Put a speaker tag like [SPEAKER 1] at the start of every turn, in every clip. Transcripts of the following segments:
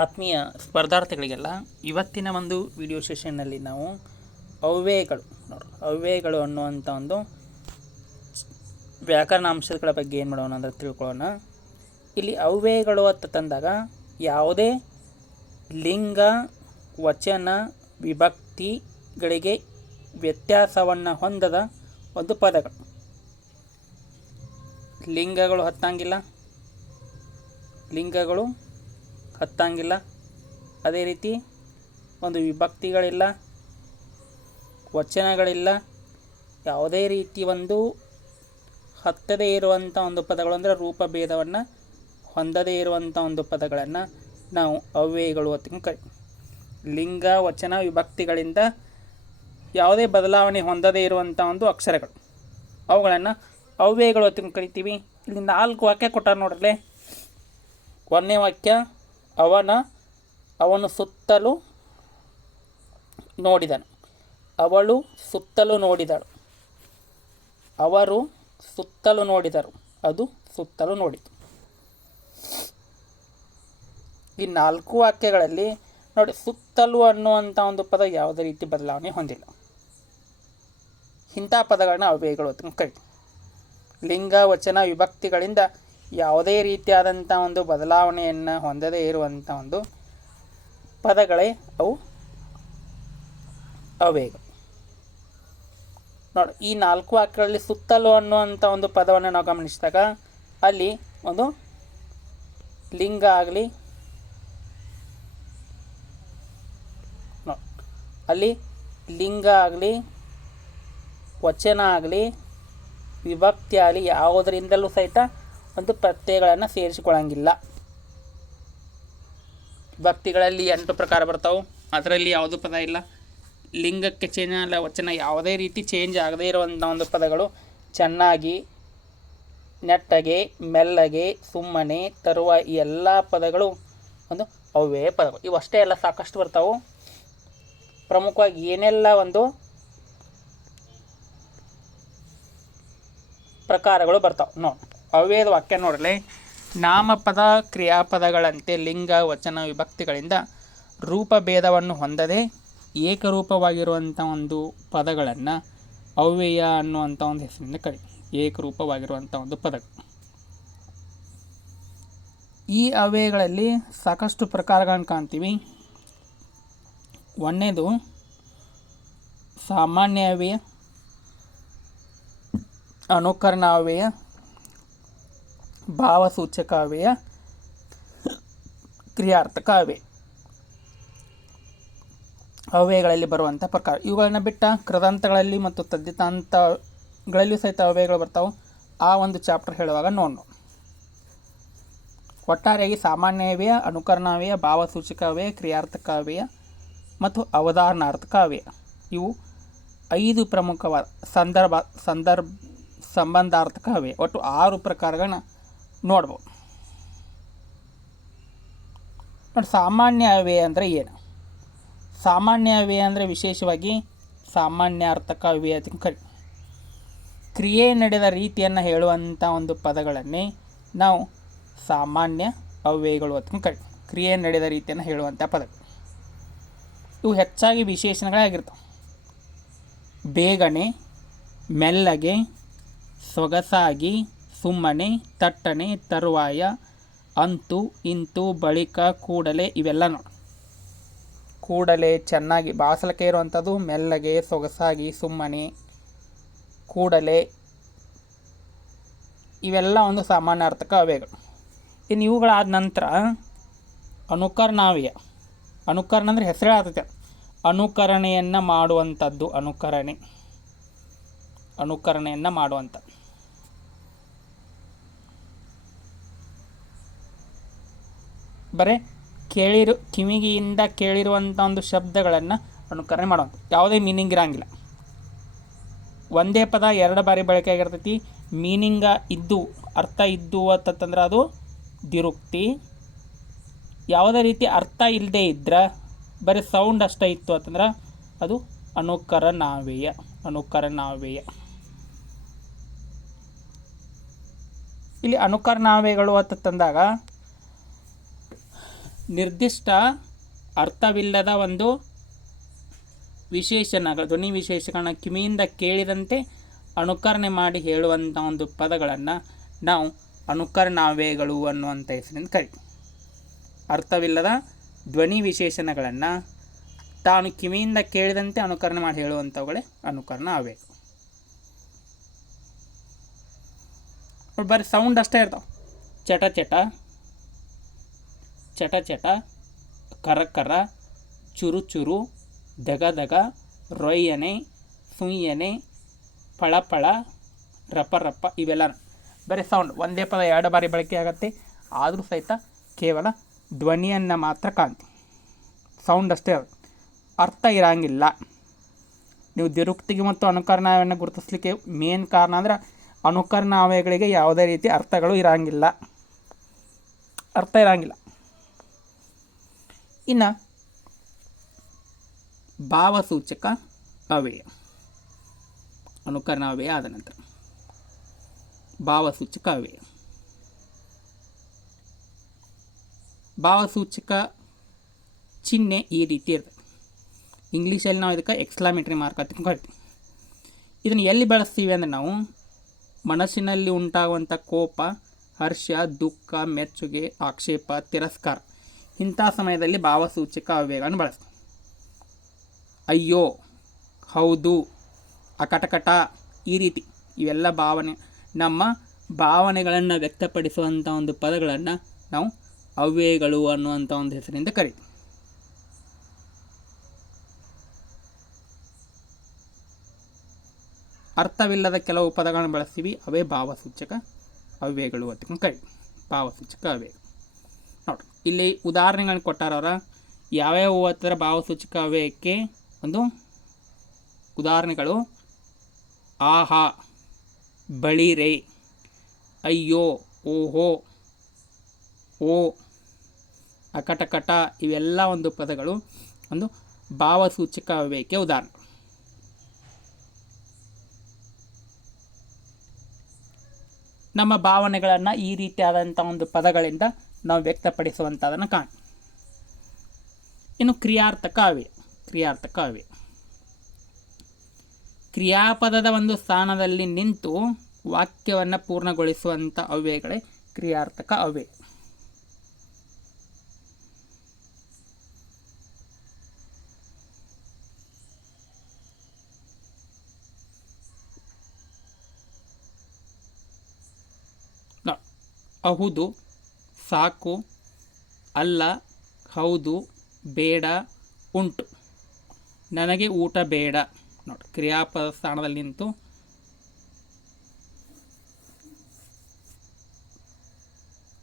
[SPEAKER 1] ಆತ್ಮೀಯ ಸ್ಪರ್ಧಾರ್ಥಿಗಳಿಗೆಲ್ಲ ಇವತ್ತಿನ ಒಂದು ವಿಡಿಯೋ ಸೆಷನ್ನಲ್ಲಿ ನಾವು ಅವ್ಯಯಗಳು, ನೋಡಿ, ಅವ್ಯಯಗಳು ಅನ್ನುವಂಥ ಒಂದು ವ್ಯಾಕರಣ ಅಂಶಗಳ ಬಗ್ಗೆ ಏನು ಮಾಡೋಣ ಅಂದರೆ ತಿಳ್ಕೊಳ್ಳೋಣ. ಇಲ್ಲಿ ಅವ್ಯಯಗಳು ಅಂತ ತಂದಾಗ ಯಾವುದೇ ಲಿಂಗ, ವಚನ, ವಿಭಕ್ತಿಗಳಿಗೆ ವ್ಯತ್ಯಾಸವನ್ನು ಹೊಂದದ ಒಂದು ಪದಗಳು. ಲಿಂಗಗಳು ಹತ್ತಂಗಿಲ್ಲ. ಲಿಂಗಗಳು ಹತ್ತಂಗಿಲ್ಲ. ಅದೇ ರೀತಿ ಒಂದು ವಿಭಕ್ತಿಗಳಿಲ್ಲ, ವಚನಗಳಿಲ್ಲ, ಯಾವುದೇ ರೀತಿ ಒಂದು ಹತ್ತದೇ ಇರುವಂಥ ಒಂದು ಪದಗಳು ಅಂದರೆ ರೂಪಭೇದವನ್ನು ಹೊಂದದೇ ಇರುವಂಥ ಒಂದು ಪದಗಳನ್ನು ನಾವು ಅವ್ಯಯಗಳು ಅಂತ ಕರಿ, ಲಿಂಗ, ವಚನ, ವಿಭಕ್ತಿಗಳಿಂದ ಯಾವುದೇ ಬದಲಾವಣೆ ಹೊಂದದೇ ಇರುವಂಥ ಒಂದು ಅಕ್ಷರಗಳು. ಅವುಗಳನ್ನು ಅವ್ಯಯಗಳು ಅಂತ ಕರಿತೀವಿ. ಇಲ್ಲಿ ನಾಲ್ಕು ವಾಕ್ಯ ಕೊಟ್ಟಾರ ನೋಡ್ರಿ ಒಂದನೇ ವಾಕ್ಯ ಅವನ, ಅವನು ಸುತ್ತಲೂ ನೋಡಿದನು. ಅವಳು ಸುತ್ತಲೂ ನೋಡಿದಳು. ಅವರು ಸುತ್ತಲೂ ನೋಡಿದರು. ಅದು ಸುತ್ತಲೂ ನೋಡಿತು. ಈ ನಾಲ್ಕು ವಾಕ್ಯಗಳಲ್ಲಿ ನೋಡಿ, ಸುತ್ತಲೂ ಅನ್ನುವಂಥ ಒಂದು ಪದ ಯಾವುದೇ ರೀತಿ ಬದಲಾವಣೆ ಹೊಂದಿಲ್ಲ. ಇಂಥ ಪದಗಳನ್ನ ಅವ್ಯಯಗಳು ಅಂತ ಕರಿ ಲಿಂಗ, ವಚನ, ವಿಭಕ್ತಿಗಳಿಂದ ಯಾವುದೇ ರೀತಿಯಾದಂಥ ಒಂದು ಬದಲಾವಣೆಯನ್ನು ಹೊಂದದೇ ಇರುವಂಥ ಒಂದು ಪದಗಳೇ ಅವು. ಅವೇಗ ನೋಡಿ, ಈ ನಾಲ್ಕು ವಾಕ್ಯಗಳಲ್ಲಿ ಸುತ್ತಲೂ ಅನ್ನುವಂಥ ಒಂದು ಪದವನ್ನು ನಾವು ಗಮನಿಸಿದಾಗ ಅಲ್ಲಿ ಒಂದು ಲಿಂಗ ಆಗಲಿ ಅಲ್ಲಿ ಲಿಂಗ ಆಗಲಿ, ವಚನ ಆಗಲಿ, ವಿಭಕ್ತಿ ಆಗಲಿ ಯಾವುದರಿಂದಲೂ ಸಹಿತ ಒಂದು ಪ್ರತ್ಯಯಗಳನ್ನು ಸೇರಿಸಿಕೊಳ್ಳಂಗಿಲ್ಲ. ಭಕ್ತಿಗಳಲ್ಲಿ ಎಂಟು ಪ್ರಕಾರ ಬರ್ತಾವೆ. ಅದರಲ್ಲಿ ಯಾವುದೂ ಪದ ಇಲ್ಲ. ಲಿಂಗಕ್ಕೆ ಚೇಂಜ್ ವಚನ ಯಾವುದೇ ರೀತಿ ಚೇಂಜ್ ಆಗದೇ ಇರುವಂಥ ಒಂದು ಪದಗಳು. ಚೆನ್ನಾಗಿ, ನೆಟ್ಟಗೆ, ಮೆಲ್ಲಗೆ, ಸುಮ್ಮನೆ, ತರುವ ಈ ಎಲ್ಲ ಪದಗಳು ಒಂದು ಅವೇ ಪದಗಳು. ಇವು ಅಷ್ಟೇ ಎಲ್ಲ ಸಾಕಷ್ಟು ಬರ್ತಾವೆ. ಪ್ರಮುಖವಾಗಿ ಏನೆಲ್ಲ ಒಂದು ಪ್ರಕಾರಗಳು ಬರ್ತಾವೆ. ನೋಡಿ. ಅವ್ಯಯದ ವಾಕ್ಯ ನೋಡಲಿ ನಾಮಪದ ಕ್ರಿಯಾಪದಗಳಂತೆ ಲಿಂಗ, ವಚನ, ವಿಭಕ್ತಿಗಳಿಂದ ರೂಪಭೇದವನ್ನು ಹೊಂದದೆ ಏಕರೂಪವಾಗಿರುವಂಥ ಒಂದು ಪದಗಳನ್ನು ಅವ್ಯಯ ಅನ್ನುವಂಥ ಒಂದು ಹೆಸರಿನಿಂದ ಕರಿ, ಏಕರೂಪವಾಗಿರುವಂಥ ಒಂದು ಪದಗಳು. ಈ ಅವ್ಯಯಗಳಲ್ಲಿ ಸಾಕಷ್ಟು ಪ್ರಕಾರಗಳನ್ನು ಕಾಣ್ತೀವಿ. ಒಂದನೇದು, ಸಾಮಾನ್ಯ ಅವ್ಯಯ, ಅನುಕರಣ ಅವ್ಯಯ ಭಾವಸೂಚಕ ಕಾವ್ಯ ಕ್ರಿಯಾರ್ಥಕ ಅವ್ಯಯ ಅವ್ಯಯಗಳಲ್ಲಿ ಬರುವಂಥ ಪ್ರಕಾರ. ಇವುಗಳನ್ನ ಬಿಟ್ಟ ಕೃದಂತಗಳಲ್ಲಿ ಮತ್ತು ತದ್ದಿತಾಂತಗಳಲ್ಲಿಯೂ ಸಹಿತ ಅವ್ಯಯಗಳು ಬರ್ತಾವೆ. ಆ ಒಂದು ಚಾಪ್ಟರ್ ಹೇಳುವಾಗ ನೋಡೋಣ ಒಟ್ಟಾರೆಯಾಗಿ ಸಾಮಾನ್ಯ ಅವ್ಯಯ ಭಾವಸೂಚಕವೇ ಅವ್ಯಯ ಮತ್ತು ಅವಧಾರಣಾರ್ಥಕ ಕಾವ್ಯ ಇವು ಐದು ಪ್ರಮುಖವಾದ ಸಂದರ್ಭ ಸಂದರ್ಭ ಸಂಬಂಧಾರ್ಥಕ ಅವ್ಯಯ ಒಟ್ಟು ಆರು ಪ್ರಕಾರಗಳನ್ನ ನೋಡ್ಬೋದು. ನೋಡಿ, ಸಾಮಾನ್ಯ ಅವ್ಯಯ ಅಂದರೆ ಏನು? ಸಾಮಾನ್ಯ ಅವ್ಯಯ ಅಂದರೆ ವಿಶೇಷವಾಗಿ ಸಾಮಾನ್ಯಾರ್ಥಕ ಅವ್ಯಯ ಅಂತ ಕರಿ, ಕ್ರಿಯೆ ನಡೆದ ರೀತಿಯನ್ನು ಹೇಳುವಂಥ ಒಂದು ಪದಗಳನ್ನೇ ನಾವು ಸಾಮಾನ್ಯ ಅವ್ಯಯಗಳು ಅಂತ ಕರಿ, ಕ್ರಿಯೆ ನಡೆದ ರೀತಿಯನ್ನು ಹೇಳುವಂಥ ಪದಗಳು. ಇವು ಹೆಚ್ಚಾಗಿ ವಿಶೇಷಣಗಳಾಗಿರ್ತವೆ. ಬೇಗನೆ, ಮೆಲ್ಲಗೆ, ಸೊಗಸಾಗಿ ಸುಮ್ಮನೆ, ತಟ್ಟನೆ, ತರುವಾಯ, ಅಂತು, ಇಂತು, ಬಳಿಕ, ಕೂಡಲೇ ಇವೆಲ್ಲ ಕೂಡಲೇ ಚೆನ್ನಾಗಿ ಬಾಸಲಕ್ಕೆ ಇರುವಂಥದ್ದು ಮೆಲ್ಲಗೆ, ಸೊಗಸಾಗಿ, ಸುಮ್ಮನೆ, ಕೂಡಲೇ ಇವೆಲ್ಲ ಒಂದು ಸಾಮಾನ್ಯಾರ್ಥಕ ಅವೆಗಳು ಇನ್ನು ಇವುಗಳಾದ ನಂತರ ಅನುಕರಣಾವ್ಯ ಅನುಕರಣ ಅಂದರೆ ಹೆಸರೇ ಆಗ್ತೈತೆ ಅನುಕರಣೆಯನ್ನು ಮಾಡುವಂಥದ್ದು ಅನುಕರಣೆ. ಅನುಕರಣೆಯನ್ನು ಮಾಡುವಂಥ. ಬರೀ ಕೇಳಿರು ಕಿವಿಗಿಯಿಂದ ಕೇಳಿರುವಂಥ ಒಂದು ಶಬ್ದಗಳನ್ನು ಅನುಕರಣೆ ಮಾಡುವಂಥ ಯಾವುದೇ ಮೀನಿಂಗ್ ಇರೋಂಗಿಲ್ಲ. ಒಂದೇ ಪದ ಎರಡು ಬಾರಿ ಬಳಕೆ ಆಗಿರ್ತೈತಿ ಮೀನಿಂಗ ಇದ್ದು, ಅರ್ಥ ಇದ್ದು ಅಂತಂದ್ರೆ ಅದು ದಿರುಕ್ತಿ ಯಾವುದೇ ರೀತಿ ಅರ್ಥ ಇಲ್ಲದೆ ಇದ್ದರೆ ಬರೀ ಸೌಂಡ್ ಅಷ್ಟೇ ಇತ್ತು ಅಂತಂದ್ರೆ ಅದು ಅನುಕರಣಾವ್ಯಯ ಅನುಕರಣಾವ್ಯಯ. ಇಲ್ಲಿ ಅನುಕರಣಾವ್ಯಗಳು ಅಂತ ತಂದಾಗ ನಿರ್ದಿಷ್ಟ ಅರ್ಥವಿಲ್ಲದ ಒಂದು ವಿಶೇಷಣಗಳು, ಧ್ವನಿ ವಿಶೇಷಗಳನ್ನ ಕಿವಿಯಿಂದ ಕೇಳಿದಂತೆ ಅನುಕರಣೆ ಮಾಡಿ ಹೇಳುವಂಥ ಒಂದು ಪದಗಳನ್ನು ನಾವು ಅನುಕರಣಾವ್ಯಯಗಳು ಅನ್ನುವಂಥ ಹೆಸರಿಂದ ಕರಿ ಅರ್ಥವಿಲ್ಲದ ಧ್ವನಿ ವಿಶೇಷಣಗಳನ್ನು ತಾನು ಕಿವಿಯಿಂದ ಕೇಳಿದಂತೆ ಅನುಕರಣೆ ಮಾಡಿ ಹೇಳುವಂಥವುಗಳೇ ಅನುಕರಣ ಅವೇ ಬರೀ ಸೌಂಡ್ ಅಷ್ಟೇ ಇರ್ತಾವೆ. ಚಟ ಚಟ ಚಟ ಚಟ, ಕರ ಕರ, ಚುರು ಚುರು, ದಗ ದಗ, ರೊಯ್ಯನೆ, ಸುಯ್ಯನೆ, ಪಳ ರಪ ರಪ ಇವೆಲ್ಲ. ಬರೀ ಸೌಂಡ್ ಒಂದೇ ಪದ ಎರಡು ಬಾರಿ ಬಳಕೆ ಆಗುತ್ತೆ. ಆದರೂ ಸಹಿತ ಕೇವಲ ಧ್ವನಿಯನ್ನು ಮಾತ್ರ ಕಾಣ್ತಿ. ಸೌಂಡ್ ಅಷ್ಟೇ ಅರ್ಥ ಇರಂಗಿಲ್ಲ. ನೀವು ದಿರುಕ್ತಿಗೆ ಮತ್ತು ಅನುಕರಣವನ್ನು ಗುರುತಿಸಲಿಕ್ಕೆ ಮೇನ್ ಕಾರಣ ಅಂದ್ರೆ ಅನುಕರಣಾವಯಗಳಿಗೆ ಯಾವುದೇ ರೀತಿ ಅರ್ಥಗಳು ಇರಂಗಿಲ್ಲ. ಅರ್ಥ ಇರಂಗಿಲ್ಲ. ಇನ್ನು ಭಾವಸೂಚಕ ಅವ್ಯಯ ಅನುಕರಣ ಅವ್ಯಯ ಆದ ನಂತರ. ಭಾವಸೂಚಕ ಅವ್ಯಯ ಭಾವಸೂಚಕ ಚಿಹ್ನೆ ಈ ರೀತಿ ಇರ್ತದೆ. ಇಂಗ್ಲೀಷಲ್ಲಿ ನಾವು ಇದಕ್ಕೆ ಎಕ್ಸ್ಲಾಮೇಟ್ರಿ ಮಾರ್ಕ್ ಅಂತ ಕರಿತೀವಿ. ಇದನ್ನು ಎಲ್ಲಿ ಬಳಸ್ತೀವಿ ಅಂದರೆ ನಾವು ಮನಸ್ಸಿನಲ್ಲಿ ಉಂಟಾಗುವಂಥ ಕೋಪ ಹರ್ಷ ದುಃಖ, ಮೆಚ್ಚುಗೆ, ಆಕ್ಷೇಪ, ತಿರಸ್ಕಾರ. ಇಂಥ ಸಮಯದಲ್ಲಿ ಭಾವಸೂಚಕ ಅವ್ಯಯಗಳನ್ನು ಬಳಸ್ತೀವಿ ಅಯ್ಯೋ, ಹೌದು, ಅಕಟಕಟ, ಈ ರೀತಿ. ಇವೆಲ್ಲ ಭಾವನೆ, ನಮ್ಮ ಭಾವನೆಗಳನ್ನು ವ್ಯಕ್ತಪಡಿಸುವಂಥ ಒಂದು ಪದಗಳನ್ನು ನಾವು ಅವ್ಯಯಗಳು ಅನ್ನುವಂಥ ಒಂದು ಹೆಸರಿಂದ ಕರಿತೀವಿ. ಅರ್ಥವಿಲ್ಲದ ಕೆಲವು ಪದಗಳನ್ನು ಬಳಸ್ತೀವಿ, ಅವೇ ಭಾವಸೂಚಕ ಅವ್ಯಯಗಳು ಅಂತ ಕರಿ ಭಾವಸೂಚಕ ಅವ್ಯಯ ಇಲ್ಲಿ ಉದಾಹರಣೆಗಳನ್ನ ಕೊಟ್ಟಾರವರ ಯಾವ್ಯಾವ ಓದ್ತಾರೆ ಭಾವಸೂಚಕ ಅವ್ಯಯಕ್ಕೆ ಒಂದು ಉದಾಹರಣೆಗಳು. ಆಹಾ ಬಳಿರೆ ಅಯ್ಯೋ, ಓಹೋ, ಓ, ಅಕಟಕಟ ಇವೆಲ್ಲ ಒಂದು ಪದಗಳು. ಒಂದು ಭಾವಸೂಚಕ ಅವ್ಯಯಕ್ಕೆ ಉದಾಹರಣೆ. ನಮ್ಮ ಭಾವನೆಗಳನ್ನು ಈ ರೀತಿಯಾದಂಥ ಒಂದು ಪದಗಳಿಂದ ನಾವು ವ್ಯಕ್ತಪಡಿಸುವಂಥದ್ದನ್ನು ಕಾಣ. ಇನ್ನು ಕ್ರಿಯಾರ್ಥಕ ಅವ್ಯಯ ಕ್ರಿಯಾರ್ಥಕ ಅವ್ಯಯ ಕ್ರಿಯಾಪದದ ಒಂದು ಸ್ಥಾನದಲ್ಲಿ ನಿಂತು ವಾಕ್ಯವನ್ನು ಪೂರ್ಣಗೊಳಿಸುವಂಥ ಅವ್ಯಗಳೇ ಕ್ರಿಯಾರ್ಥಕ ಅವ್ಯಯ ಅಹುದು ಹೌದು ಸಾಕು. ಅಲ್ಲ, ಹೌದು, ಬೇಡ, ಉಂಟು. ನನಗೆ ಊಟ ಬೇಡ. ನೋಡಿ ಕ್ರಿಯಾಪದ ಸ್ಥಾನದಲ್ಲಿ ನಿಂತು.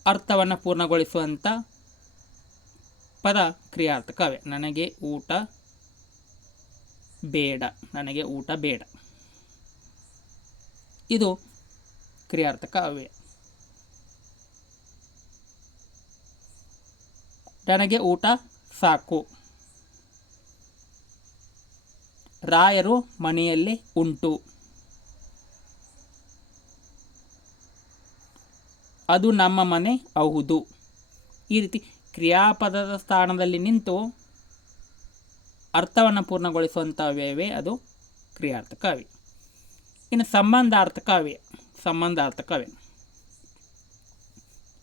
[SPEAKER 1] ಅರ್ಥವನ್ನು ಪೂರ್ಣಗೊಳಿಸುವಂಥ ಪದ ಕ್ರಿಯಾರ್ಥಕವೇ. ನನಗೆ ಊಟ ಬೇಡ. ನನಗೆ ಊಟ ಬೇಡ. ಇದು ಕ್ರಿಯಾರ್ಥಕ ನನಗೆ ಊಟ ಸಾಕು. ರಾಯರು ಮನೆಯಲ್ಲಿ ಉಂಟು. ಅದು ನಮ್ಮ ಮನೆ ಹೌದು. ಈ ರೀತಿ ಕ್ರಿಯಾಪದದ ಸ್ಥಾನದಲ್ಲಿ ನಿಂತು ಅರ್ಥವನ್ನು ಪೂರ್ಣಗೊಳಿಸುವಂಥ ವ್ಯವೆ ಅದು ಕ್ರಿಯಾರ್ಥಕವೇ ಇನ್ನು ಸಂಬಂಧಾರ್ಥಕವೇ ಸಂಬಂಧಾರ್ಥಕವೇ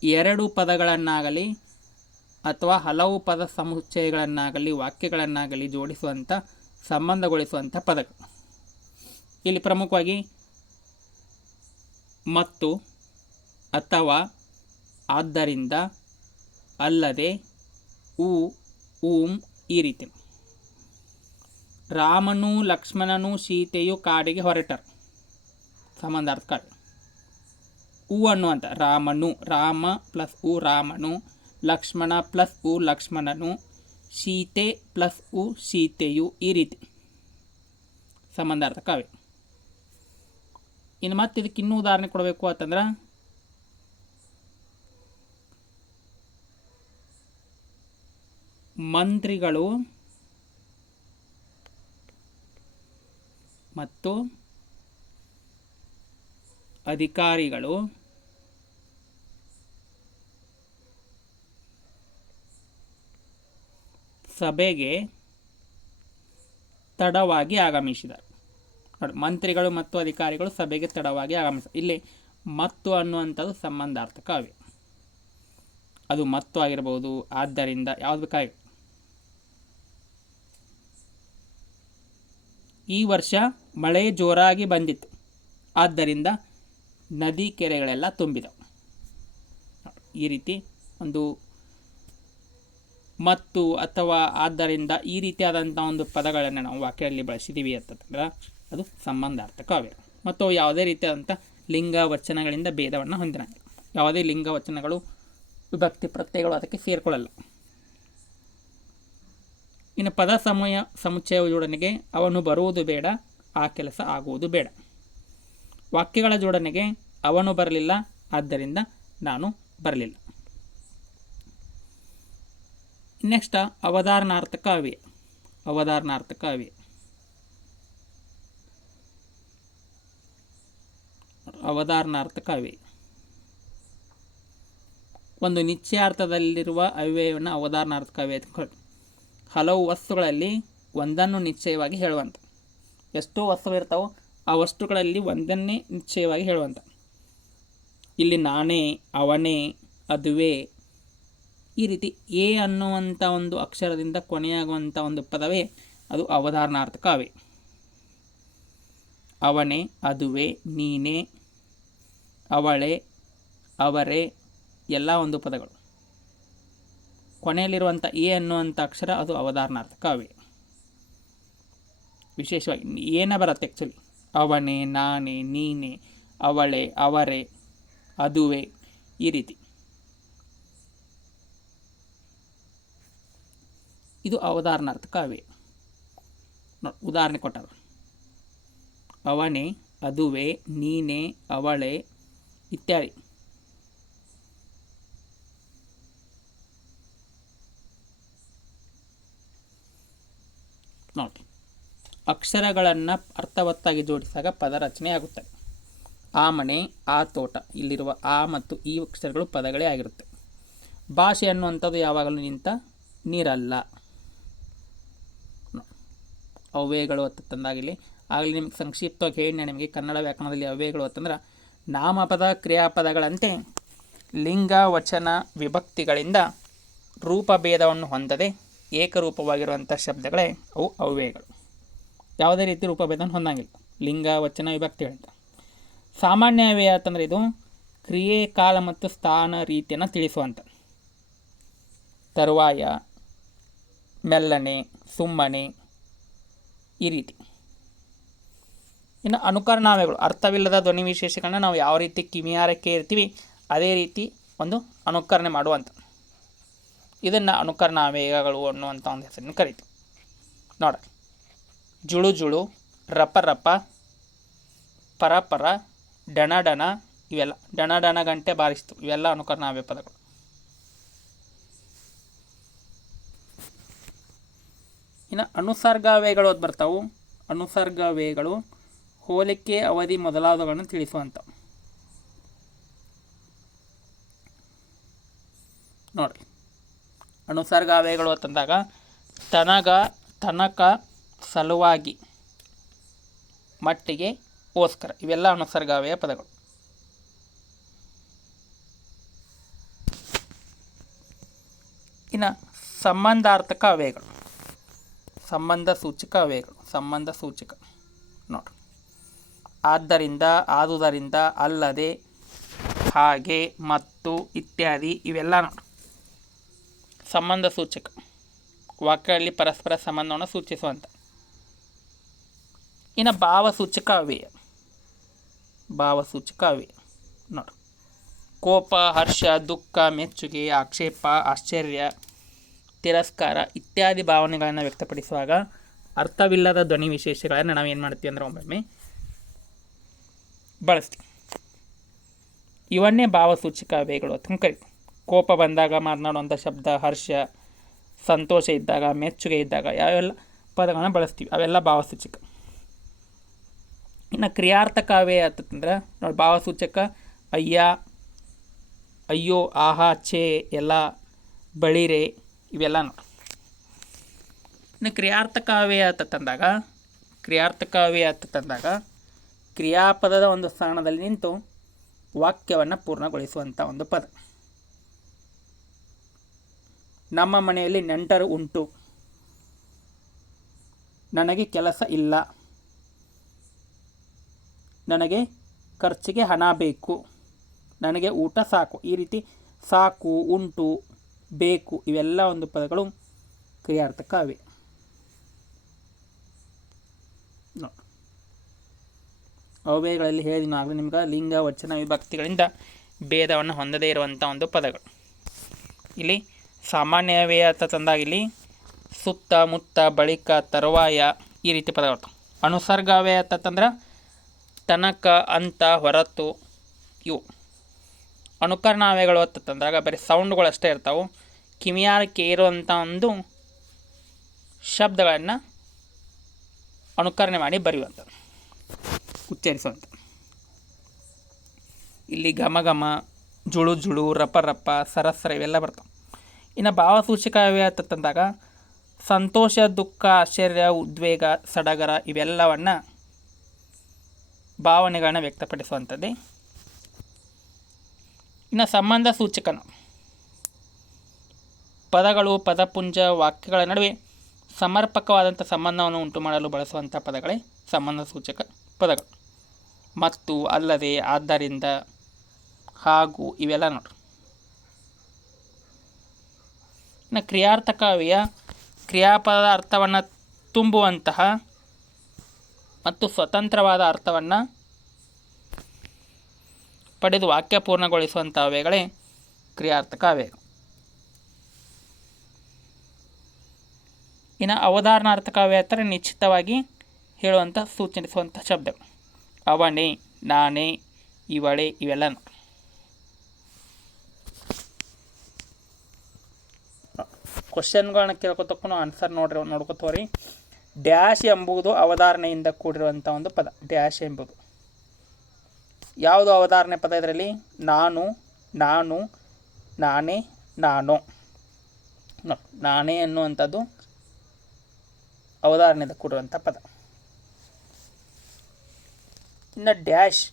[SPEAKER 1] ಎರಡು ಪದಗಳನ್ನಾಗಲಿ ಅಥವಾ ಹಲವು ಪದ ಸಮುಚ್ಚಯಗಳನ್ನಾಗಲಿ, ವಾಕ್ಯಗಳನ್ನಾಗಲಿ ಜೋಡಿಸುವಂಥ, ಸಂಬಂಧಗೊಳಿಸುವಂಥ ಪದಗಳು. ಇಲ್ಲಿ ಪ್ರಮುಖವಾಗಿ ಮತ್ತು ಅಥವಾ ಆದ್ದರಿಂದ ಅಲ್ಲದೆ ಊ ಊಂ ಈ ರೀತಿ. ರಾಮನು ಲಕ್ಷ್ಮಣನು ಸೀತೆಯು ಕಾಡಿಗೆ ಹೊರಟರು. ಸಂಬಂಧಾರ್ಥಕ ಉ ಅನ್ನುವಂಥ ರಾಮನು, ರಾಮ ಪ್ಲಸ್ ಉ ರಾಮನು ಲಕ್ಷ್ಮಣ ಪ್ಲಸ್ ಉ ಲಕ್ಷ್ಮಣನು ಸೀತೆ ಪ್ಲಸ್ ಉ ಸೀತೆಯು ಈ ರೀತಿ. ಸಂಬಂಧಾರ್ಥಕ ಅವೆ. ಇನ್ನು ಮತ್ತೆ ಇದಕ್ಕೆ ಇನ್ನೂ ಉದಾಹರಣೆ ಕೊಡಬೇಕು ಅಂತಂದ್ರೆ, ಮಂತ್ರಿಗಳು ಮತ್ತು ಅಧಿಕಾರಿಗಳು ಸಭೆಗೆ ತಡವಾಗಿ ಆಗಮಿಸಿದರು. ನೋಡಿ, ಮಂತ್ರಿಗಳು ಮತ್ತು ಅಧಿಕಾರಿಗಳು ಸಭೆಗೆ ತಡವಾಗಿ ಆಗಮಿಸ ಇಲ್ಲಿ ಮತ್ತು ಅನ್ನುವಂಥದ್ದು ಸಂಬಂಧಾರ್ಥಕ ಅವೆ ಅದು ಮತ್ತು ಆಗಿರ್ಬೋದು, ಆದ್ದರಿಂದ ಯಾವುದು ಬೇಕಾಗಿ ಈ ವರ್ಷ ಮಳೆ ಜೋರಾಗಿ ಬಂದಿತ್ತು. ಆದ್ದರಿಂದ ನದಿ ಕೆರೆಗಳೆಲ್ಲ ತುಂಬಿದವು. ಈ ರೀತಿ ಒಂದು ಮತ್ತು ಅಥವಾ ಆದ್ದರಿಂದ ಈ ರೀತಿಯಾದಂಥ ಒಂದು ಪದಗಳನ್ನು ನಾವು ವಾಕ್ಯದಲ್ಲಿ ಬಳಸಿದ್ದೀವಿ ಅಂತಂದ್ರೆ ಅದು ಸಂಬಂಧಾರ್ಥಕ ಅವೆ ಮತ್ತು ಯಾವುದೇ ರೀತಿಯಾದಂಥ ಲಿಂಗ ವಚನಗಳಿಂದ ಭೇದವನ್ನು ಹೊಂದಿರಂಗಿಲ್ಲ ಯಾವುದೇ ಲಿಂಗ ವಚನಗಳು ವಿಭಕ್ತಿ ಪ್ರತ್ಯಯಗಳು ಅದಕ್ಕೆ ಸೇರಿಕೊಳ್ಳಲ್ಲ. ಇನ್ನು ಪದ ಸಮಯ ಸಮುಚ್ಚಯ ಅವನು ಬರುವುದು ಬೇಡ, ಆ ಕೆಲಸ ಆಗುವುದು ಬೇಡ. ವಾಕ್ಯಗಳ ಜೋಡಣೆಗೆ ಅವನು ಬರಲಿಲ್ಲ, ಆದ್ದರಿಂದ ನಾನು ಬರಲಿಲ್ಲ. ನೆಕ್ಸ್ಟ್ ಅವಧಾರಣಾರ್ಥ ಕಾವ್ಯ ಅವಧಾರಣಾರ್ಥ ಕಾವ್ಯ ಅವಧಾರಣಾರ್ಥಕ ಕಾವ್ಯ ಒಂದು ನಿಶ್ಚಯಾರ್ಥದಲ್ಲಿರುವ ಅವ್ಯಯವನ್ನು ಅವಧಾರಣಾರ್ಥ ಅವ್ಯಯ. ಹಲವು ವಸ್ತುಗಳಲ್ಲಿ ಒಂದನ್ನು ನಿಶ್ಚಯವಾಗಿ ಹೇಳುವಂಥ ಎಷ್ಟೋ ವಸ್ತುಗಳು ಇರ್ತಾವೋ ಆ ವಸ್ತುಗಳಲ್ಲಿ ಒಂದನ್ನೇ ನಿಶ್ಚಯವಾಗಿ ಹೇಳುವಂಥ ಇಲ್ಲಿ ನಾನೇ, ಅವನೇ, ಅದುವೇ ಈ ರೀತಿ ಎ ಅನ್ನುವಂಥ ಒಂದು ಅಕ್ಷರದಿಂದ ಕೊನೆಯಾಗುವಂಥ ಒಂದು ಪದವೇ ಅದು ಅವಧಾರಣಾರ್ಥಕ ಕಾವೆ ಅವನೇ, ಅದುವೇ, ನೀನೇ, ಅವಳೆ, ಅವರೇ ಎಲ್ಲ ಒಂದು ಪದಗಳು. ಕೊನೆಯಲ್ಲಿರುವಂಥ ಎ ಅನ್ನುವಂಥ ಅಕ್ಷರ ಅದು ಅವಧಾರಣಾರ್ಥಕ ಕಾವೆ ವಿಶೇಷವಾಗಿ ಏನ ಬರುತ್ತೆ ಆ್ಯಕ್ಚುಲಿ ಅವನೇ, ನಾನೇ, ನೀನೇ, ಅವಳೆ, ಅವರೇ, ಅದುವೇ ಈ ರೀತಿ. ಇದು ಅವಧಾರಣಾರ್ಥ ಕಾವ್ಯ. ಉದಾಹರಣೆ ಕೊಟ್ಟಾರ. ಅವನೇ, ಅದುವೇ, ನೀನೆ, ಅವಳೆ, ಇತ್ಯಾದಿ. ನೋಡಿ. ಅಕ್ಷರಗಳನ್ನು ಅರ್ಥವತ್ತಾಗಿ ಜೋಡಿಸಿದಾಗ ಪದ ರಚನೆ ಆಗುತ್ತದೆ ಆ ಮನೆ ಆ ತೋಟ, ಇಲ್ಲಿರುವ ಆ ಮತ್ತು ಈ ಅಕ್ಷರಗಳು ಪದಗಳೇ ಆಗಿರುತ್ತೆ. ಭಾಷೆ ಅನ್ನುವಂಥದ್ದು ಯಾವಾಗಲೂ ನಿಂತ ನೀರಲ್ಲ. ಅವ್ಯಯಗಳು ಅಂತ ಆಗಲಿ ನಿಮಗೆ ಸಂಕ್ಷಿಪ್ತವಾಗಿ ಹೇಳಿ ನಿಮಗೆ ಕನ್ನಡ ವ್ಯಾಕರಣದಲ್ಲಿ ಅವ್ಯಯಗಳು ಅಂತಂದ್ರೆ, ನಾಮಪದ, ಕ್ರಿಯಾಪದಗಳಂತೆ ಲಿಂಗ, ವಚನ, ವಿಭಕ್ತಿಗಳಿಂದ ರೂಪಭೇದವನ್ನು ಹೊಂದದೆ ಏಕರೂಪವಾಗಿರುವಂಥ ಶಬ್ದಗಳೇ ಅವು ಅವ್ಯಯಗಳು. ಯಾವುದೇ ರೀತಿ ರೂಪಭೇದವನ್ನು ಹೊಂದಂಗಿಲ್ಲ. ಲಿಂಗ, ವಚನ ವಿಭಕ್ತಿಗಳಿಂದ ಸಾಮಾನ್ಯ ಅವ್ಯಯ ಅಂತಂದರೆ ಇದು ಕ್ರಿಯೆ, ಕಾಲ ಮತ್ತು ಸ್ಥಾನ ರೀತಿಯನ್ನು ತಿಳಿಸುವಂಥ ತರುವಾಯ, ಮೆಲ್ಲನೆ, ಸುಮ್ಮನೆ ಈ ರೀತಿ. ಇನ್ನು ಅನುಕರಣಾವ್ಯಗಳು, ಅರ್ಥವಿಲ್ಲದ ಧ್ವನಿ ವಿಶೇಷಗಳನ್ನ ನಾವು ಯಾವ ರೀತಿ ಕಿಮಿಯಾರಕ್ಕೆ ಇರ್ತೀವಿ, ಅದೇ ರೀತಿ ಒಂದು ಅನುಕರಣೆ ಮಾಡುವಂಥ ಇದನ್ನು ಅನುಕರಣಾವೇಗಗಳು ಅನ್ನುವಂಥ ಒಂದು ಹೆಸರನ್ನು ಕರಿತೀವಿ. ನೋಡಿ. ಜುಳು ಜುಳು, ರಪ ರಪ, ಪರ ಡಣ ಡಣ, ಇವೆಲ್ಲ. ಡಣ ಡಣ ಗಂಟೆ ಬಾರಿಸ್ತು. ಇವೆಲ್ಲ ಅನುಕರಣಾವ್ಯ ಪದಗಳು ಇನ್ನು ಅನುಸರ್ಗಾವ್ಯಗಳು ಅದು ಬರ್ತಾವು. ವೇಗಗಳು ಹೋಲಿಕೆ ಅವಧಿ ಮೊದಲಾದವುಗಳನ್ನು ತಿಳಿಸುವಂಥ ನೋಡಿ. ವೇಗಗಳು ಅಂತಂದಾಗ ತನಗ, ತನಕ, ಸಲುವಾಗಿ, ಮಟ್ಟಿಗೆ, ಓಸ್ಕರ ಇವೆಲ್ಲ ಅನುಸರ್ಗಾವಯ ಪದಗಳು. ಇನ್ನು ಸಂಬಂಧಾರ್ಥಕ ಅವ್ಯಯಗಳು. ಸಂಬಂಧ ಸೂಚಕ ಅವ್ಯಯಗಳು ಸಂಬಂಧ ಸೂಚಕ. ನೋಡಿ. ಆದ್ದರಿಂದ, ಆದುದರಿಂದ ಅಲ್ಲದೆ, ಹಾಗೆ, ಮತ್ತು ಇತ್ಯಾದಿ ಇವೆಲ್ಲ ನೋಡಿ. ಸಂಬಂಧ ಸೂಚಕ. ವಾಕ್ಯಗಳಲ್ಲಿ ಪರಸ್ಪರ ಸಂಬಂಧವನ್ನು ಸೂಚಿಸುವಂಥ ಇನ್ನು ಭಾವಸೂಚಕ ಅವ್ಯಯ ಭಾವಸೂಚಕ ಅವ್ಯಯ ನೋಡಿ. ಕೋಪ, ಹರ್ಷ, ದುಃಖ, ಮೆಚ್ಚುಗೆ, ಆಕ್ಷೇಪ, ಆಶ್ಚರ್ಯ ತಿರಸ್ಕಾರ ಇತ್ಯಾದಿ ಭಾವನೆಗಳನ್ನು ವ್ಯಕ್ತಪಡಿಸುವಾಗ ಅರ್ಥವಿಲ್ಲದ ಧ್ವನಿ ವಿಶೇಷಗಳನ್ನು ನಾವು ಏನು ಮಾಡ್ತೀವಿ ಅಂದ್ರೆ ಒಮ್ಮೊಮ್ಮೆ ಬಳಸ್ತೀವಿ. ಇವನ್ನೇ ಭಾವಸೂಚಕ ವೇಗಳು ಅಂತ ಕೋಪ ಬಂದಾಗ ಮಾತನಾಡುವಂಥ ಶಬ್ದ ಹರ್ಷ ಸಂತೋಷ ಇದ್ದಾಗ, ಮೆಚ್ಚುಗೆ ಇದ್ದಾಗ ಯಾವೆಲ್ಲ ಪದಗಳನ್ನು ಬಳಸ್ತೀವಿ. ಅವೆಲ್ಲ ಭಾವಸೂಚಕ. ಇನ್ನು ಕ್ರಿಯಾರ್ಥಕವೇ ಅಂತಂದ್ರೆ ನೋಡಿ ಭಾವಸೂಚಕ, ಅಯ್ಯ, ಅಯ್ಯೋ, ಆಹಾ, ಛೇ, ಎಲ್ಲ ಬಳಿರೆ ಇವೆಲ್ಲ ಇನ್ನು ಕ್ರಿಯಾರ್ಥಕ ಅಂತ ತಂದಾಗ ಕ್ರಿಯಾರ್ಥಕ ಅವ್ಯಯ ಅಂತ ತಂದಾಗ ಕ್ರಿಯಾಪದದ ಒಂದು ಸ್ಥಾನದಲ್ಲಿ ನಿಂತು ವಾಕ್ಯವನ್ನು ಪೂರ್ಣಗೊಳಿಸುವಂಥ ಒಂದು ಪದ. ನಮ್ಮ ಮನೆಯಲ್ಲಿ ನೆಂಟರು ಉಂಟು. ನನಗೆ ಕೆಲಸ ಇಲ್ಲ. ನನಗೆ ಖರ್ಚಿಗೆ ಹಣ ಬೇಕು. ನನಗೆ ಊಟ ಸಾಕು. ಈ ರೀತಿ ಸಾಕು, ಉಂಟು ಬೇಕು. ಇವೆಲ್ಲ ಒಂದು ಪದಗಳು ಕ್ರಿಯಾರ್ಥಕ ಅವೆ ನೋಡಿ ಹೇಳಿದ ಆಗಲೇ ನಿಮ್ಗೆ ಲಿಂಗ, ವಚನ, ವಿಭಕ್ತಿಗಳಿಂದ ಭೇದವನ್ನು ಹೊಂದದೇ ಇರುವಂಥ ಒಂದು ಪದಗಳು. ಇಲ್ಲಿ ಸಾಮಾನ್ಯ ವ್ಯಯ ಅಂತ ತಂದಾಗ ಇಲ್ಲಿ ಸುತ್ತ, ಮುತ್ತ, ಬಳಿಕ, ತರುವಾಯ ಈ ರೀತಿ ಪದಗಳು ಅನುಸರ್ಗ ವ್ಯಯ ಅಂತಂದ್ರೆ ತನಕ, ಅಂತ, ಹೊರತು ಇವು. ಅನುಕರಣ ಅವ್ಯಯಗಳು ಅಂತಂದಾಗ ಬರೀ ಸೌಂಡ್ಗಳು ಅಷ್ಟೇ ಇರ್ತಾವೆ ಕಿವಿಯಾರಕ್ಕೆ ಇರುವಂಥ ಒಂದು ಶಬ್ದಗಳನ್ನು ಅನುಕರಣೆ ಮಾಡಿ ಬರೆಯುವಂಥ ಉಚ್ಚರಿಸುವಂಥ ಇಲ್ಲಿ ಘಮ ಘಮ, ಜುಳು ಜುಳು, ರಪ ರಪ, ಸರಸರ ಇವೆಲ್ಲ ಬರ್ತಾವೆ. ಇನ್ನು ಭಾವಸೂಚಕ ಅಂತ ಅಂತಂದಾಗ ಸಂತೋಷ, ದುಃಖ, ಆಶ್ಚರ್ಯ, ಉದ್ವೇಗ, ಸಡಗರ ಇವೆಲ್ಲವನ್ನು ಭಾವನೆಗಳನ್ನ ವ್ಯಕ್ತಪಡಿಸುವಂಥದ್ದೇ ಇನ್ನು ಸಂಬಂಧ ಸೂಚಕನು. ಪದಗಳು, ಪದಪುಂಜ ವಾಕ್ಯಗಳ ನಡುವೆ ಸಮರ್ಪಕವಾದಂಥ ಸಂಬಂಧವನ್ನು ಉಂಟು ಮಾಡಲು ಬಳಸುವಂಥ ಪದಗಳೇ ಸಂಬಂಧ ಸೂಚಕ ಪದಗಳು. ಮತ್ತು, ಅಲ್ಲದೆ, ಆದ್ದರಿಂದ, ಹಾಗೂ ಇವೆಲ್ಲ ನೋಡ್ರಿ. ಇನ್ನು ಕ್ರಿಯಾರ್ಥಕ ಕಾವ್ಯ ಕ್ರಿಯಾಪದದ ಅರ್ಥವನ್ನು ತುಂಬುವಂತಹ ಮತ್ತು ಸ್ವತಂತ್ರವಾದ ಅರ್ಥವನ್ನು ಪಡೆದು ವಾಕ್ಯ ಪೂರ್ಣಗೊಳಿಸುವಂಥ ಅವೆಗಳೇ ಕ್ರಿಯಾರ್ಥಕ ಅವ್ಯಯ ಇನ್ನು ಅವಧಾರಣಾರ್ಥಕ ಅವೇ ಅಂತಾರೆ ನಿಶ್ಚಿತವಾಗಿ ಹೇಳುವಂಥ ಸೂಚಿಸುವಂಥ ಶಬ್ದಗಳು ಅವನೆ, ನಾನೇ, ಇವಳೆ ಇವೆಲ್ಲ ಕ್ವಶನ್ಗಳನ್ನ ಕೇಳ್ಕೊತಕ್ಕೂ ಆನ್ಸರ್ ನೋಡ್ರಿ ನೋಡ್ಕೊತವ್ರಿ ಡ್ಯಾಶ್ ಎಂಬುದು ಅವಧಾರಣೆಯಿಂದ ಕೂಡಿರುವಂಥ ಒಂದು ಪದ. ಡ್ಯಾಶ್ ಎಂಬುದು. ಯಾವುದು ಅವಧಾರಣೆ ಪದ ಇದರಲ್ಲಿ? ನಾನು ನಾನು, ನಾನೇ ನಾನು. ನಾನೇ ಅನ್ನುವಂಥದ್ದು ಅವಧಾರಣೆಯಿಂದ ಕೂಡಿರುವಂಥ ಪದ. ಇನ್ನು ಡ್ಯಾಶ್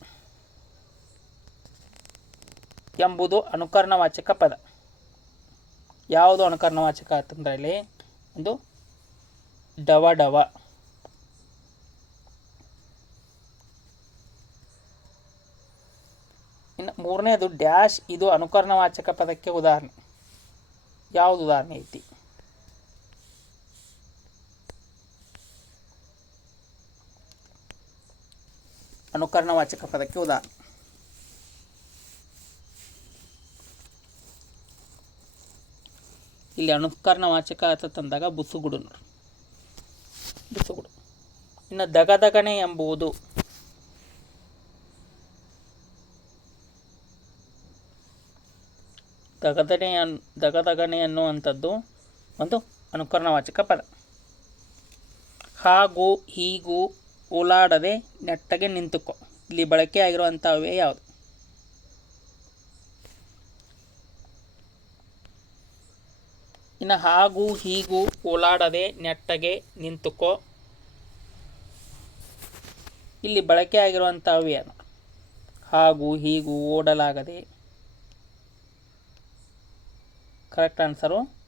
[SPEAKER 1] ಎಂಬುದು ಅನುಕರಣವಾಚಕ ಪದ. ಯಾವುದು ಅನುಕರಣವಾಚಕ ಅಂತಂದ್ರೆ ಒಂದು ಡವ ಡವ ಇನ್ನು ಮೂರನೇದು ಡ್ಯಾಶ್, ಇದು ಅನುಕರಣವಾಚಕ ಪದಕ್ಕೆ ಉದಾಹರಣೆ. ಯಾವುದು ಉದಾಹರಣೆ ಐತಿ? ಅನುಕರಣವಾಚಕ ಪದಕ್ಕೆ ಉದಾಹರಣೆ. ಇಲ್ಲಿ ಅನುಕರಣವಾಚಕ ಅಂತ ತಂದಾಗ ಬುಸುಗುಡು ಬುಸುಗುಡು. ಇನ್ನು ದಗದಗಣೆ ಎಂಬುದು ದಗದನೆ ಅನ್ ದಗದಗನೆ ಅನ್ನುವಂಥದ್ದು ಒಂದು ಅನುಕರಣವಾಚಕ ಪದ. ಹಾಗೂ, ಹೀಗೂ ಓಲಾಡದೆ ನೆಟ್ಟಗೆ ನಿಂತುಕೋ. ಇಲ್ಲಿ ಬಳಕೆ ಆಗಿರುವಂಥವೇ ಯಾವುದು? ಇನ್ನು ಹಾಗೂ, ಹೀಗೂ ಓಲಾಡದೆ ನೆಟ್ಟಗೆ ನಿಂತುಕೋ. ಇಲ್ಲಿ ಬಳಕೆ ಆಗಿರುವಂಥವು ಹಾಗೂ, ಹೀಗೂ ಓಡಲಾಗದೆ ಕರೆಕ್ಟ್ ಆನ್ಸರು?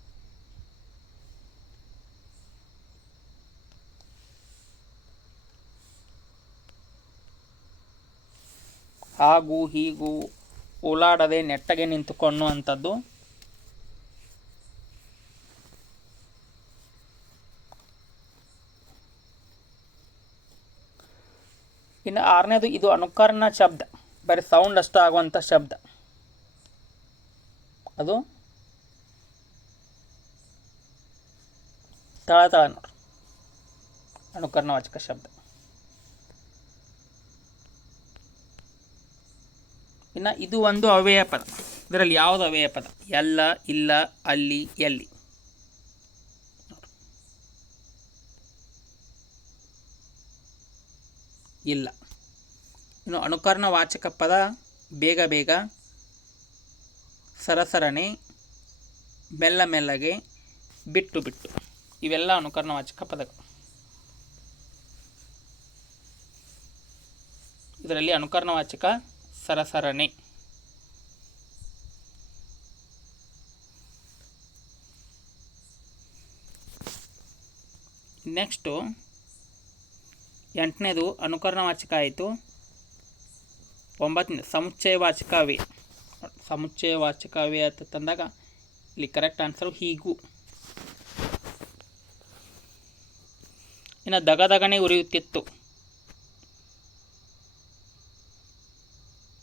[SPEAKER 1] ಹಾಗೂ ಹೀಗೂ ಓಲಾಡದೆ ನೆಟ್ಟಗೆ ನಿಂತುಕೊಂಡು ಅಂಥದ್ದು ಇನ್ನು ಆರನೇದು, ಇದು ಅನುಕರಣ ಶಬ್ದ. ಬರೀ ಸೌಂಡ್ ಅಷ್ಟು ಆಗುವಂಥ ಶಬ್ದ. ಅದು? ತಳ ತಳ ನೋಡ್ರಿ ಅಣುಕರ್ಣವಾಚಕ ಶಬ್ದ. ಇನ್ನು ಇದು ಒಂದು ಅವ್ಯಯ ಪದ. ಇದರಲ್ಲಿ ಯಾವುದು ಅವ್ಯಯ ಪದ? ಎಲ್ಲ, ಇಲ್ಲ, ಅಲ್ಲಿ, ಎಲ್ಲಿ? ಇಲ್ಲ. ಇನ್ನು ಅನುಕರಣ ವಾಚಕ ಪದ ಬೇಗ ಬೇಗ ಸರಸರಣೆ, ಮೆಲ್ಲ ಮೆಲ್ಲಗೆ, ಬಿಟ್ಟು ಬಿಟ್ಟು. ಇವೆಲ್ಲ ಅನುಕರಣ ವಾಚಕ ಪದಗಳು. ಇದರಲ್ಲಿ ಅನುಕರಣವಾಚಕ ಸರಸರಣೆ. ನೆಕ್ಸ್ಟು ಎಂಟನೇದು ಅನುಕರಣವಾಚಕ ಆಯಿತು. ಒಂಬತ್ತನೇ ಸಮುಚ್ಚಯವಾಚಕವೇ ಸಮುಚ್ಚಯವಾಚಕವೇ ಅಂತ ತಂದಾಗ ಇಲ್ಲಿ ಕರೆಕ್ಟ್ ಆನ್ಸರು ಹೀಗೂ. ಇನ್ನು ದಗದಗನೆ ಉರಿಯುತ್ತಿತ್ತು.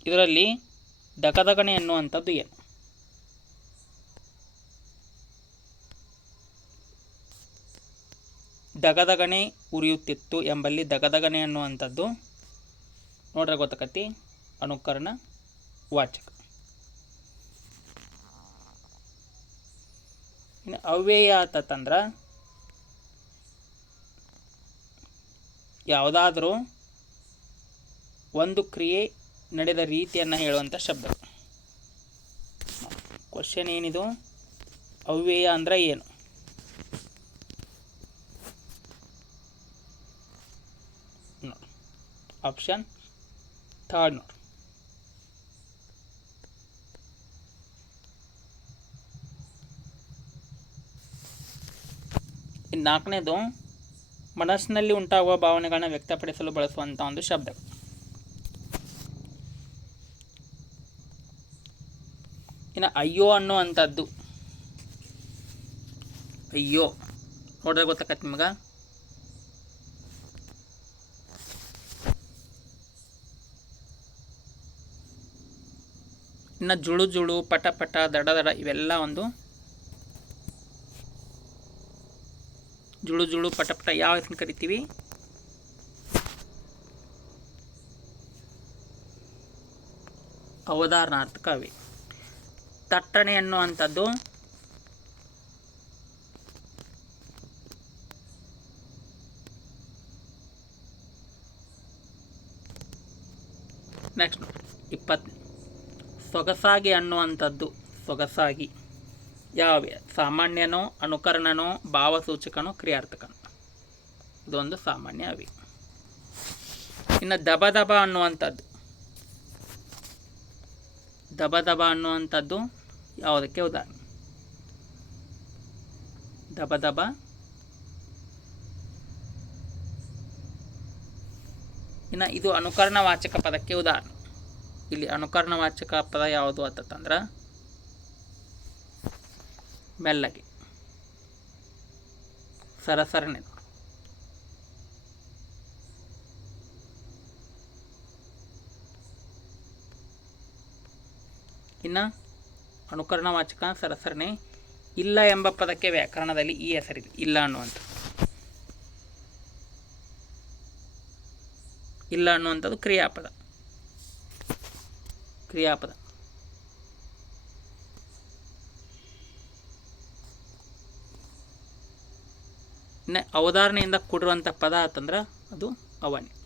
[SPEAKER 1] ಇದರಲ್ಲಿ ದಗದಗಣೆ ಎನ್ನುವಂಥದ್ದು ಏನು ದಗದಗನೆ ಉರಿಯುತ್ತಿತ್ತು ಎಂಬಲ್ಲಿ ದಗದಗನೆ ಅನ್ನುವಂಥದ್ದು ನೋಡ್ರೆ ಗೊತ್ತಕತಿ. ಅನುಕರಣ ವಾಚಕ. ಇನ್ನು ಅವ್ಯಯ ಯಾವುದಾದ್ರೂ ಒಂದು ಕ್ರಿಯೆ ನಡೆದ ರೀತಿಯನ್ನು ಹೇಳುವಂಥ ಶಬ್ದ. ಕ್ವಶನ್ ಏನಿದು? ಅವ್ಯಯ ಅಂದ್ರೆ ಏನು? ಆಪ್ಷನ್ ಥರ್ಡ್ ನೋಡಿ. ನಾಲ್ಕನೇದು ಮನಸ್ಸಿನಲ್ಲಿ ಉಂಟಾಗುವ ಭಾವನೆಗಳನ್ನು ವ್ಯಕ್ತಪಡಿಸಲು ಬಳಸುವಂಥ ಒಂದು ಶಬ್ದ. ಇನ್ನು ಅಯ್ಯೋ ಅನ್ನುವಂಥದ್ದು ಅಯ್ಯೋ. ನೋಡಿದ್ರೆ ಗೊತ್ತಾಕತ್ತೆ ನಿಮಗೆ? ಇನ್ನು ಜುಳು ಜುಳು ಪಟ ಪಟ ದಡ ದಡ ಇವೆಲ್ಲ ಒಂದು ಜುಳು ಜುಳು ಪಟ ಪಟ ಯಾವ ಹೆಸರು ಕರಿತೀವಿ? ಅವಧಾರಣಾರ್ಥ ಕವಿ ತಟ್ಟಣೆ ಅನ್ನುವಂಥದ್ದು ನೆಕ್ಸ್ಟ್ ಇಪ್ಪತ್ತು ಸೊಗಸಾಗಿ ಅನ್ನುವಂಥದ್ದು ಸೊಗಸಾಗಿ. ಯಾವ ಸಾಮಾನ್ಯನೋ, ಅನುಕರಣನೋ, ಭಾವಸೂಚಕನೋ, ಕ್ರಿಯಾರ್ಥಕನೋ. ಇದೊಂದು ಸಾಮಾನ್ಯ ಅವಿ. ಇನ್ನು ದಬ ದಬ ಅನ್ನುವಂಥದ್ದು. ದಬ ದಬ ಅನ್ನುವಂಥದ್ದು ಯಾವುದಕ್ಕೆ ಉದಾಹರಣೆ? ದಬ ದಬ. ಇನ್ನು ಇದು ಅನುಕರಣವಾಚಕ ಪದಕ್ಕೆ ಉದಾಹರಣೆ. ಇಲ್ಲಿ ಅನುಕರಣವಾಚಕ ಪದ ಯಾವುದು ಅಂತಂದ್ರೆ ಮೆಲ್ಲಗೆ ಸರಸರಣೆ ಇನ್ನು ಅನುಕರಣವಾಚಕ ಸರಸರಣೆ ಇಲ್ಲ ಎಂಬ ಪದಕ್ಕೆ ವ್ಯಾಕರಣದಲ್ಲಿ ಈ ಹೆಸರಿದೆ. ಇಲ್ಲ ಅನ್ನುವಂಥ ಇಲ್ಲ ಅನ್ನುವಂಥದ್ದು ಕ್ರಿಯಾಪದ. ಕ್ರಿಯಾಪದ. ಅವಧಾರಣೆಯಿಂದ ಕೂಡಿರುವಂಥ ಪದ ಅಂತಂದ್ರೆ ಅದು ಅವನಿ.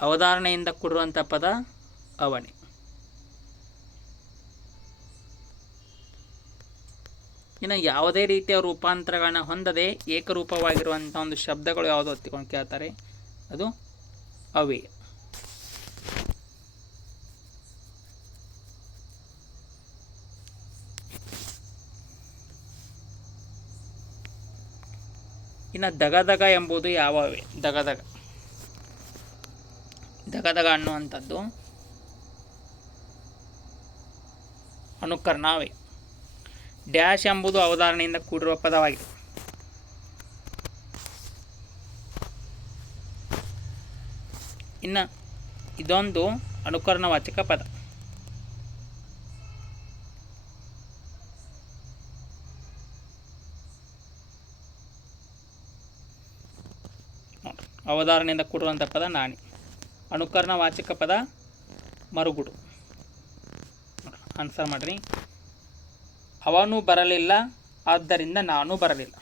[SPEAKER 1] ಅವಧಾರಣೆಯಿಂದ ಕೊಡುವಂಥ ಪದ ಅವಣಿ. ಇನ್ನು ಯಾವುದೇ ರೀತಿಯ ರೂಪಾಂತರಗಳನ್ನ ಹೊಂದದೆ ಏಕರೂಪವಾಗಿರುವಂಥ ಒಂದು ಶಬ್ದಗಳು ಯಾವುದು ಹೊತ್ತಿಕೊಂಡು ಕೇಳ್ತಾರೆ. ಅದು ಅವಿ. ಇನ್ನು ದಗದಗ ಎಂಬುದು ಯಾವವೇ ದಗದಗ. ಧಗಧಗ ಅನ್ನುವಂಥದ್ದು ಅನುಕರ್ಣಾವೇ. ಡ್ಯಾಶ್ ಎಂಬುದು ಅವಧಾರಣೆಯಿಂದ ಕೂಡಿರುವ ಪದವಾಗಿದೆ. ಇನ್ನು ಇದೊಂದು ಅನುಕರಣವಾಚಕ ಪದ. ಅವಧಾರಣೆಯಿಂದ ಕೂಡಿರುವಂಥ ಪದ ನಾಣಿ. ಅನುಕರಣ ವಾಚಕ ಪದ ಮರುಗುಡು. ಆನ್ಸರ್ ಮಾಡಿರಿ. ಅವನು ಬರಲಿಲ್ಲ, ಆದ್ದರಿಂದ ನಾನು ಬರಲಿಲ್ಲ.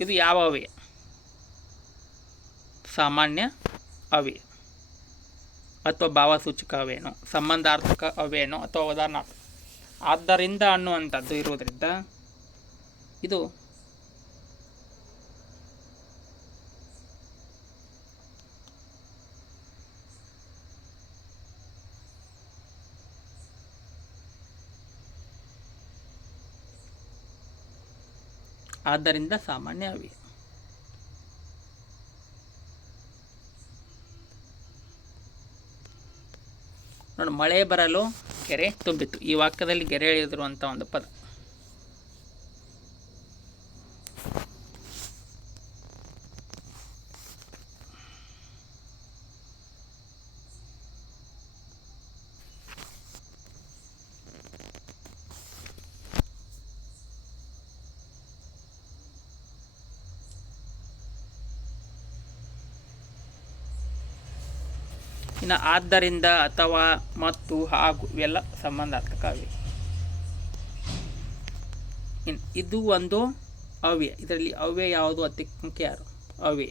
[SPEAKER 1] ಇದು ಯಾವ ಅವ್ಯಯ ಸಾಮಾನ್ಯ ಅವ್ಯಯ ಅಥವಾ ಭಾವಸೂಚಕ ಅವೇನು, ಸಂಬಂಧಾರ್ಥಕ ಅವೇನು, ಅಥವಾ ಉದಾಹರಣಾರ್ಥ ಆದ್ದರಿಂದ ಅನ್ನುವಂಥದ್ದು ಇರುವುದರಿಂದ ಇದು ಆದ್ದರಿಂದ ಸಾಮಾನ್ಯ ಅವಿ ನೋಡಿ ಮಳೆ ಬರಲು ಕೆರೆ ತುಂಬಿತ್ತು. ಈ ವಾಕ್ಯದಲ್ಲಿ ಗೆರೆ ಎಳೆದಿರುವಂಥ ಒಂದು ಪದ. ಇನ್ನು ಆದ್ದರಿಂದ ಅಥವಾ ಮತ್ತು ಹಾಗೂ ಇವೆಲ್ಲ ಸಂಬಂಧಾತ್ಮಕ ಅವ್ಯಯ ಇನ್ನು ಇದು ಒಂದು ಅವ್ಯ ಇದರಲ್ಲಿ ಅವ್ಯ ಯಾವುದು ಅತಿ ಮುಖ್ಯ ಯಾರು? ಅವ್ಯಯ.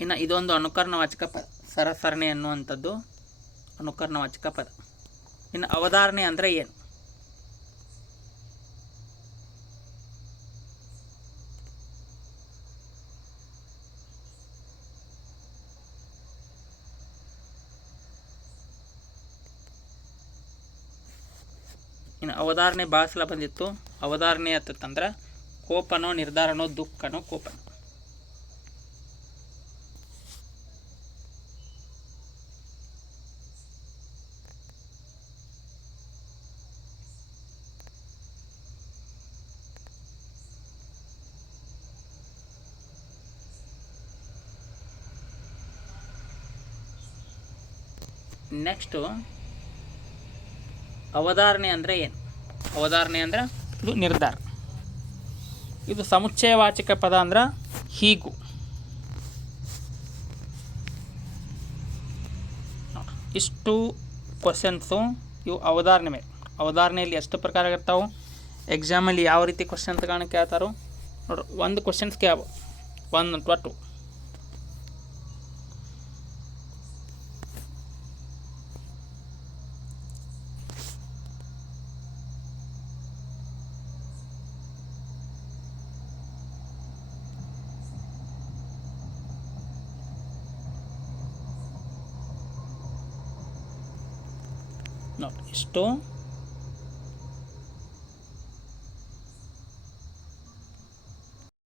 [SPEAKER 1] ಇನ್ನು ಇದೊಂದು ಅನುಕರಣವಾಚಕ ಪದ. ಸರಸರಣೆ ಅನ್ನುವಂಥದ್ದು ಅನುಕರಣವಾಚಕ ಪದ. ಇನ್ನು ಅವಧಾರಣೆ ಅಂದರೆ ಏನು ಇನ್ನು ಅವಧಾರಣೆ ಭಾಳ ಸಲ ಬಂದಿತ್ತು. ಅವಧಾರಣೆ ಅಂತಂದ್ರೆ ಕೋಪನೋ ನಿರ್ಧಾರನೋ ದುಃಖನೋ ಕೋಪನೋ. ನೆಕ್ಸ್ಟು ಅವಧಾರಣೆ ಅಂದರೆ ಏನು? ಅವಧಾರಣೆ ಅಂದ್ರೆ ಇದು ನಿರ್ಧಾರ. ಇದು ಸಮುಚ್ಚಯವಾಚಕ ಪದ ಅಂದ್ರೆ ಹೀಗೂ. ಇಷ್ಟು ಕ್ವಶನ್ಸು ಇವು ಅವಧಾರಣೆ ಮೇಲೆ. ಅವಧಾರಣೆಯಲ್ಲಿ ಎಷ್ಟು ಪ್ರಕಾರ ಇರ್ತಾವೆ ಎಕ್ಸಾಮಲ್ಲಿ ಯಾವ ರೀತಿ ಕ್ವಶನ್ ಕಾಣ ಕೇಳ್ತಾರೋ, ನೋಡ್ರಿ, ಒಂದು ಕ್ವಶನ್ಸ್ ಕೇಳ್ಬೋದು. ಒಂದು ಅಥವಾ ಟು ನೋಡಿ ಇಷ್ಟು